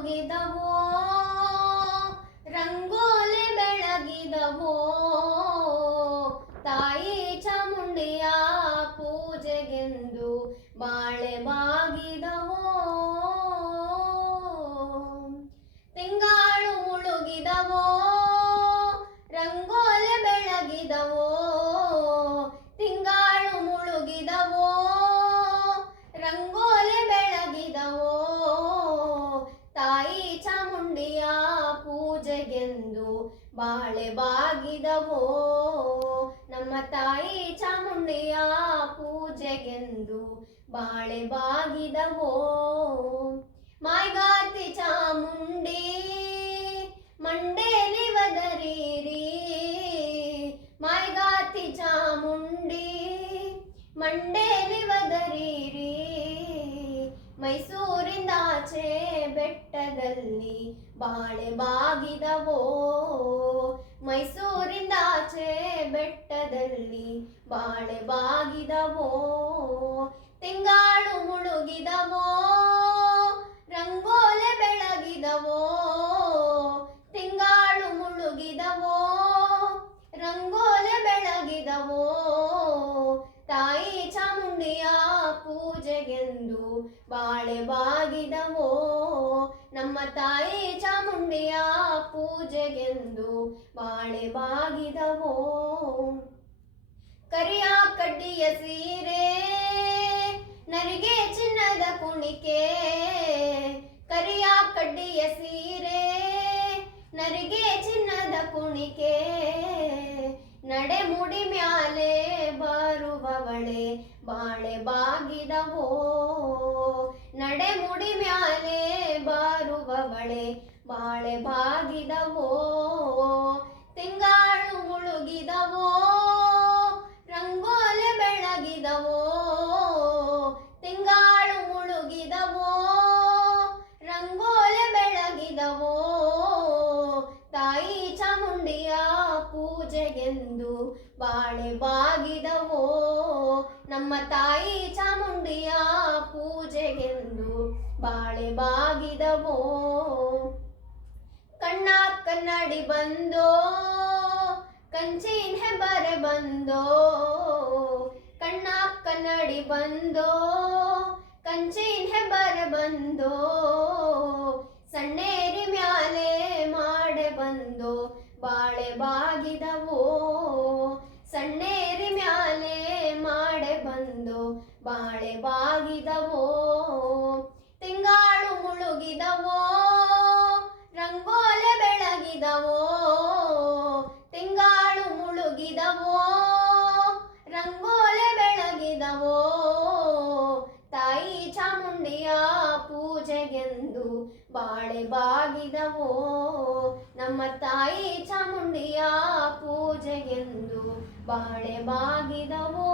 ಮುಳುಗಿದವೋ, ರಂಗೋಲಿ ಬೆಳಗಿದವೋ, ತಾಯಿ ಚಾಮುಂಡಿಯ ಪೂಜೆಗೆಂದು ಬಾಳೆ ಬಾಗಿದವೋ. ತಿಂಗಾಳು ಮುಳುಗಿದವೋ, ರಂಗೋಲಿ ಬೆಳಗಿದವೋ, ತಿಂಗಾಳು ಮುಳುಗಿದವೋ, ರಂಗೋಲಿ ಬೆಳಗಿದವೋ, ತಾಯಿ ಚಾಮುಂಡಿಯ ಪೂಜೆಗೆಂದು ಬಾಳೆ ಬಾಗಿದವೋ. ನಮ್ಮ ತಾಯಿ ಚಾಮುಂಡಿಯ ಪೂಜೆಗೆಂದು ಬಾಳೆ ಬಾಗಿದವೋ. ಮಾಯ್ಗಾತಿ ಚಾಮುಂಡಿ ಮಂಡೇಲಿ ವದರೀರಿ, ಮಾಯ್ಗಾತಿ ಚಾಮುಂಡಿ ಮಂಡೇಲಿ ವದರೀರಿ, ಮೈಸೂರಿಂದಾಚೆ ಬೆಟ್ಟದಲ್ಲಿ ಬಾಳೆ ಬಾಗಿದವೋ, ಮೈಸೂರಿಂದಾಚೆ ಬೆಟ್ಟದಲ್ಲಿ ಬಾಳೆ ಬಾಗಿದವೋ. ತಿಂಗಾಳು ಮುಳುಗಿದವೋ, ರಂಗೋಲೆ ಬೆಳಗಿದವೋ, ತಿಂಗಾಳು ಮುಳುಗಿದವೋ, ರಂಗೋಲೆ ಬೆಳಗಿದವೋ, ತಾಯಿ ಚಾಮುಂಡಿಯ ಪೂಜೆಗೆಂದು ಬಾಳೆ ಬಾಗಿದವೋ. ನಮ್ಮ ತಾಯಿ ಚಾಮುಂಡಿಯ ಪೂಜೆಗೆಂದು ಬಾಳೆ ಬಾಗಿದವೋ. ಕರಿಯ ಕಡ್ಡಿಯ ಸೀರೆ, ನರಿಗೆ ಚಿನ್ನದ ಕುಣಿಕೆ, ಕರಿಯ ಕಡ್ಡಿಯ ಸೀರೆ, ನರಿಗೆ ಚಿನ್ನದ ಕುಣಿಕೆ, ನಡೆ ಮುಡಿ ಮ್ಯಾಲೆ ಬರುವವಳೆ ಬಾಳೆ ಬಾಗಿದವೋ, ನಡೆ ಮುಡಿ ಮ್ಯಾಲೆ ಬರುವವಳೆ ಬಾಳೆ ಬಾಗಿದವೋ. ತಿಂಗಾಳು ಮುಳುಗಿದವೋ, ರಂಗೋಲೆ ಬೆಳಗಿದವೋ, ತಿಂಗಾಳು ಮುಳುಗಿದವೋ, ರಂಗೋಲೆ ಬೆಳಗಿದವೋ, ತಾಯಿ ಚಾಮುಂಡಿಯ ಪೂಜೆಗೆಂದು ಬಾಳೆ ಬಾಗಿದವೋ. ನಮ್ಮ ತಾಯಿ ಚಾಮುಂಡಿಯ ಪೂಜೆಗೆಂದು ಬಾಳೆ ಬಾಗಿದವೋ. ಕಣ್ಣ ಕನ್ನಡಿ ಬಂದೋ, ಕಂಚಿನ ಹೆಬ್ಬರೆ ಬಂದೋ, ಕಣ್ಣ ಕನ್ನಡಿ ಬಂದೋ, ಕಂಚಿನ ಹೆಬ್ಬರೆ ಬಂದೋ, ಸಣ್ಣೇರಿ ಮ್ಯಾಲೆ ಮಾಡೆ ಬಂದೋ ಬಾಳೆ ಬಾಗಿದವೋ, ಸಣ್ಣೇರಿ ಮ್ಯಾಲೆ ಮಾಡೆ ಬಂದೋ ಬಾಳೆ ಬಾಗಿದವೋ. ತಿಂಗಾಳು ಮುಳುಗಿದವೋ, ರಂಗೋಲೆ ಬೆಳಗಿದವೋ, ತಿಂಗಾಳು ಮುಳುಗಿದವೋ, ರಂಗೋಲೆ ಬೆಳಗಿದವೋ, ತಾಯಿ ಚಾಮುಂಡಿಯ ಪೂಜೆಗೆಂದು ಬಾಳೆ ಬಾಗಿದವೋ. ನಮ್ಮ ತಾಯಿ ಚಾಮುಂಡಿಯ ಪೂಜೆಗೆಂದು ಬಾಳೆ ಬಾಗಿದವೋ.